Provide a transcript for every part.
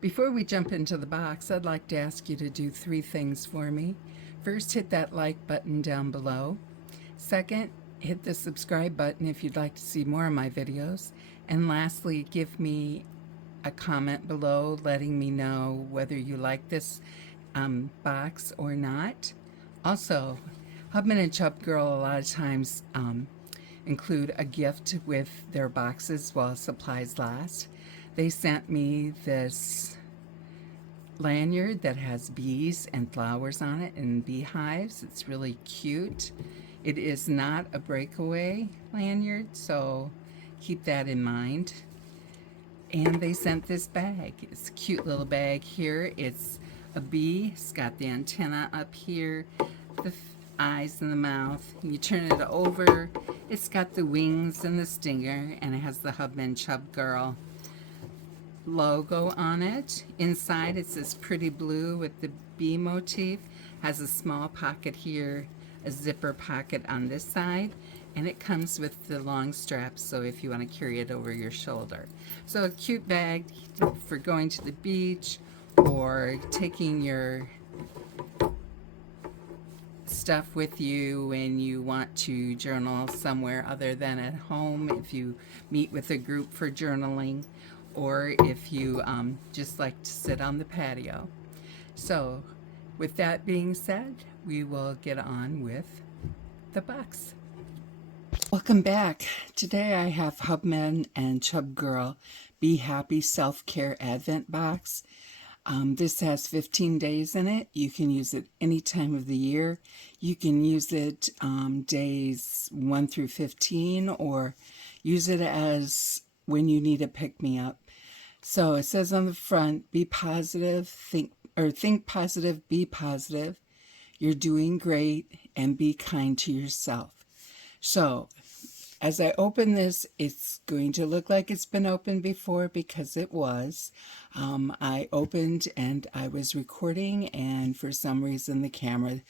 Before we jump into the box, I'd like to ask you to do 3 things for me. First, hit that like button down below. Second, hit the subscribe button if you'd like to see more of my videos. And lastly, give me a comment below letting me know whether you like this box or not. Also, Hubman and Chubgirl a lot of times include a gift with their boxes while supplies last. They sent me this lanyard that has bees and flowers on it and beehives. It's really cute. It is not a breakaway lanyard, so keep that in mind. And they sent this bag. It's a cute little bag here. It's a bee. It's got the antenna up here, the eyes and the mouth. You turn it over. It's got the wings and the stinger, and it has the Hubman Chubgirl logo on it. Inside it's this pretty blue with the bee motif. Has a small pocket here, a zipper pocket on this side, and it comes with the long straps, so if you want to carry it over your shoulder. So a cute bag for going to the beach or taking your stuff with you when you want to journal somewhere other than at home, if you meet with a group for journaling, or if you just like to sit on the patio. So with that being said, we will get on with the box. Welcome back. Today I have Hubman and Chubgirl Be Happy Self-Care Advent Box. This has 15 days in it. You can use it any time of the year. You can use it days 1 through 15, or use it as when you need a pick-me-up. So it says on the front, be positive, think positive, be positive. You're doing great, and be kind to yourself. So as I open this, it's going to look like it's been opened before, because it was. I opened and I was recording, and for some reason the camera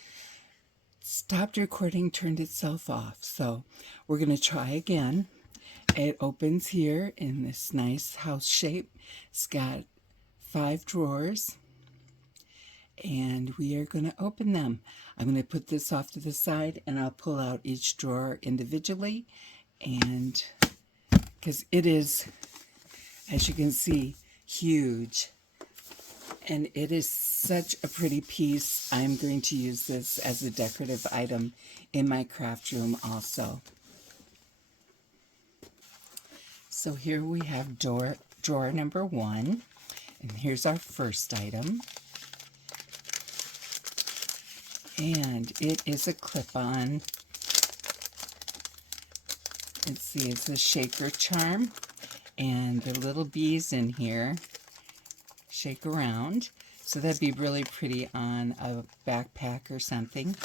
stopped recording, turned itself off. So we're going to try again. It opens here in this nice house shape. It's got 5 drawers, and we are going to open them. I'm going to put this off to the side, and I'll pull out each drawer individually, and because it is, as you can see, huge, and it is such a pretty piece. I'm going to use this as a decorative item in my craft room also. So here we have drawer number 1, and here's our first item. And it is a clip-on. Let's see, it's a shaker charm, and the little bees in here shake around. So that'd be really pretty on a backpack or something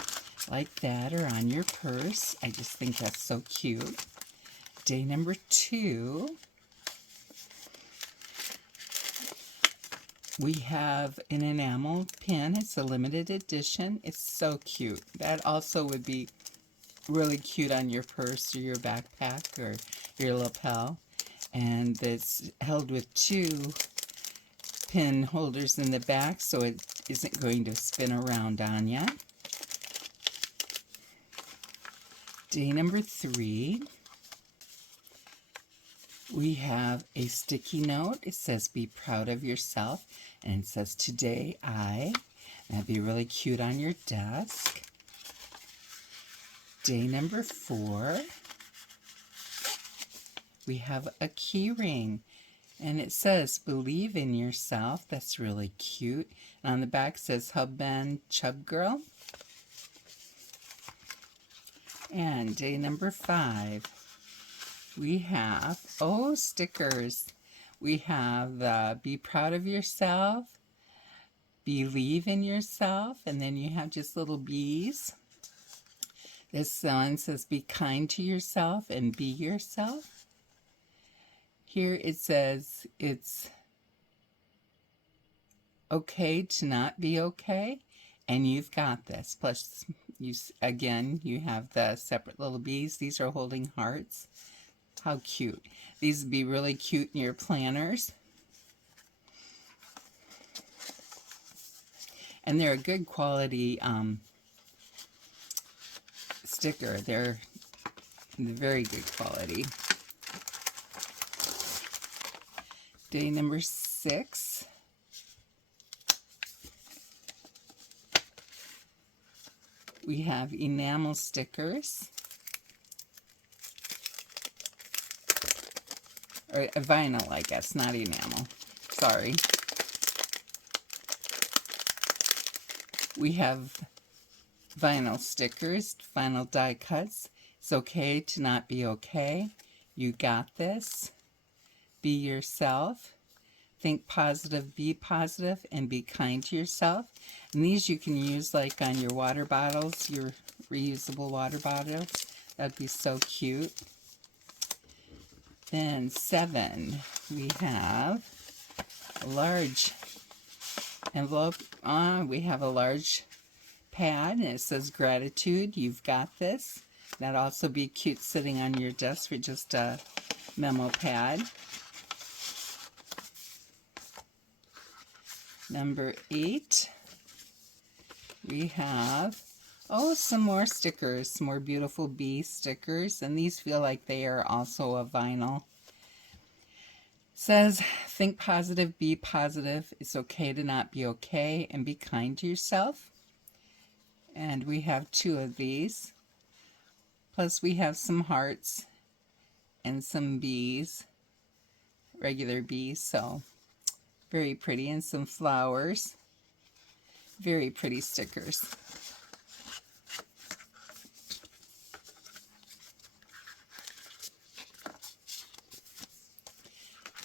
like that, or on your purse. I just think that's so cute. Day number 2, we have an enamel pin. It's a limited edition. It's so cute. That also would be really cute on your purse or your backpack or your lapel. And it's held with 2 pin holders in the back, so it isn't going to spin around on you. Day number 3, we have a sticky note. It says, be proud of yourself, and it says, today I. That'd be really cute on your desk. Day number 4, we have a key ring, and it says, believe in yourself. That's really cute. And on the back says, Hubman Chubgirl. And day number 5, we have, stickers. We have the be proud of yourself, believe in yourself, and then you have just little bees. This one says, be kind to yourself and be yourself. Here it says, it's okay to not be okay, and you've got this. Plus, you have the separate little bees. These are holding hearts. How cute. These would be really cute in your planners. And they're a good quality sticker. They're very good quality. Day number 6. We have enamel stickers. Or vinyl, I guess, not enamel. Sorry. We have vinyl stickers, vinyl die cuts. It's okay to not be okay. You got this. Be yourself. Think positive, be positive, and be kind to yourself. And these you can use like on your water bottles, your reusable water bottles. That'd be so cute. Then 7, we have a large envelope. We have a large pad, and it says gratitude. You've got this. That'd also be cute sitting on your desk for just a memo pad. Number 8, we have, some more stickers, some more beautiful bee stickers, and these feel like they are also a vinyl. It says, think positive, be positive. It's okay to not be okay, and be kind to yourself. And we have 2 of these. Plus we have some hearts and some bees, regular bees, so very pretty, and some flowers. Very pretty stickers.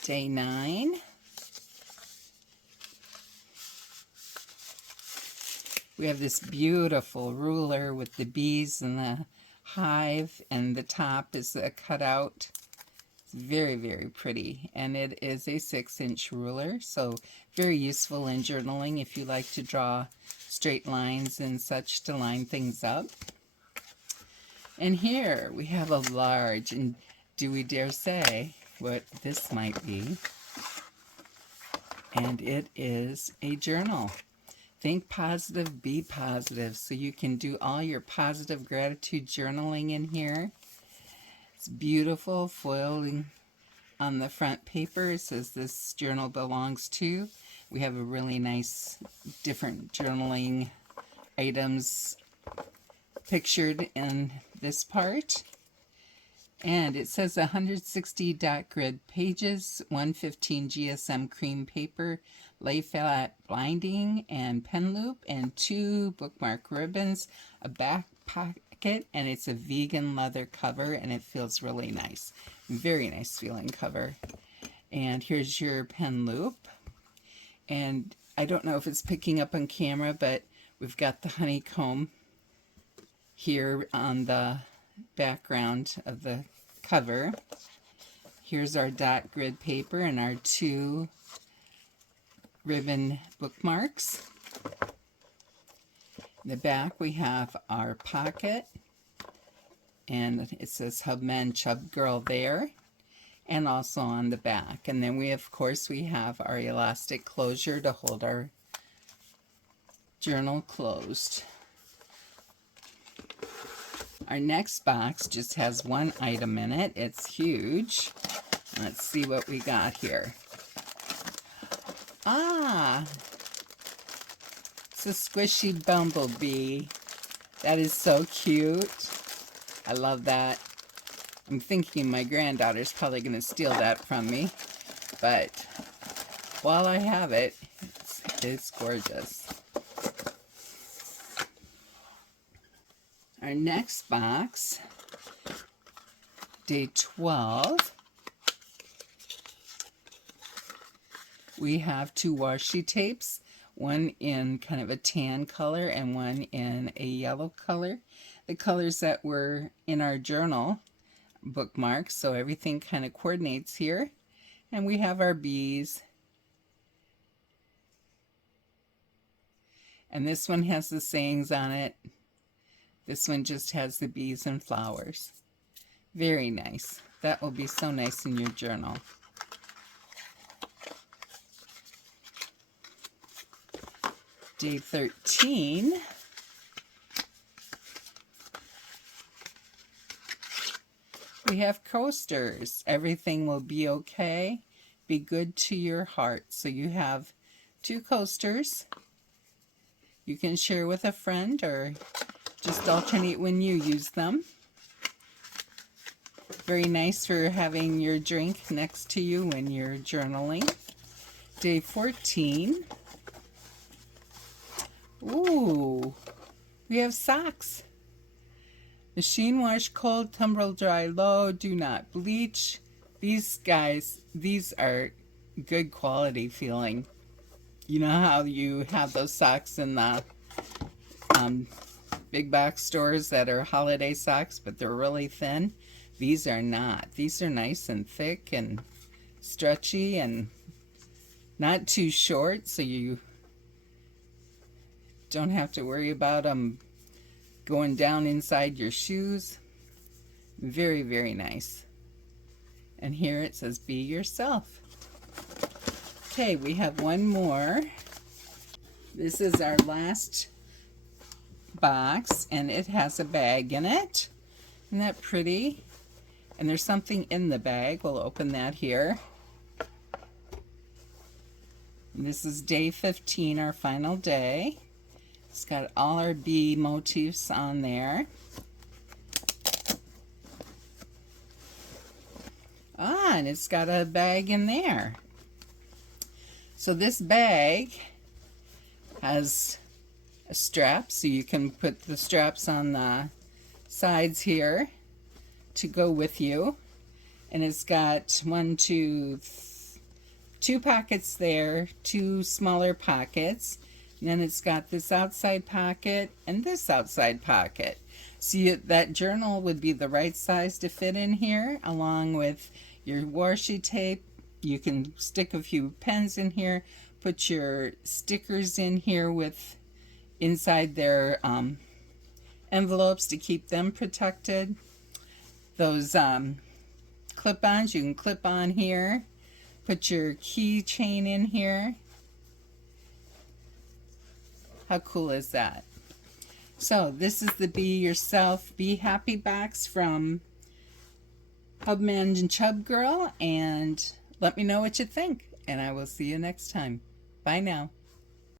Day 9. We have this beautiful ruler with the bees and the hive, and the top is a cutout. It's very, very pretty, and it is a 6-inch ruler, so very useful in journaling if you like to draw straight lines and such to line things up. And here we have a large, and do we dare say what this might be? And it is a journal. Think positive, be positive. So you can do all your positive gratitude journaling in here. It's beautiful, foiling on the front paper. It says this journal belongs to. We have a really nice different journaling items pictured in this part. And it says 160 dot grid pages, 115 GSM cream paper, lay flat binding and pen loop, and 2 bookmark ribbons, a back pocket, and it's a vegan leather cover, and it feels really nice. Very nice feeling cover. And here's your pen loop. And I don't know if it's picking up on camera, but we've got the honeycomb here on the background of the cover. Here's our dot grid paper and our 2 ribbon bookmarks. In the back we have our pocket, and it says Hubman Chubgirl there, and also on the back. And then we, of course, we have our elastic closure to hold our journal closed. Our next box just has 1 item in it. It's huge. Let's see what we got here. It's a squishy bumblebee. That is so cute. I love that. I'm thinking my granddaughter's probably going to steal that from me, but while I have it, it's gorgeous. Our next box, day 12, we have 2 washi tapes, one in kind of a tan color and one in a yellow color. The colors that were in our journal bookmarks, so everything kind of coordinates here. And we have our bees. And this one has the sayings on it. This one just has the bees and flowers. Very nice. That will be so nice in your journal. Day 13. We have coasters. Everything will be okay. Be good to your heart. So you have 2 coasters. You can share with a friend or just alternate when you use them. Very nice for having your drink next to you when you're journaling. Day 14. Ooh, we have socks. Machine wash cold, tumble dry low, do not bleach. These guys, these are good quality feeling. You know how you have those socks in the big box stores that are holiday socks, but they're really thin? These are not. These are nice and thick and stretchy and not too short, so you don't have to worry about them going down inside your shoes. Very, very nice. And here it says, be yourself. Okay, we have one more. This is our last box, and it has a bag in it. Isn't that pretty? And there's something in the bag. We'll open that here. And this is day 15, our final day. It's got all our bee motifs on there. Ah, and it's got a bag in there. So this bag has a strap, so you can put the straps on the sides here to go with you. And it's got 2 pockets there, 2 smaller pockets. And then it's got this outside pocket and this outside pocket. See, that journal would be the right size to fit in here, along with your washi tape. You can stick a few pens in here, put your stickers in here with inside their envelopes to keep them protected. Those clip-ons, you can clip on here. Put your keychain in here. How cool is that? So this is the Be Yourself, Be Happy box from Hubman Chubgirl, and let me know what you think, and I will see you next time. Bye now.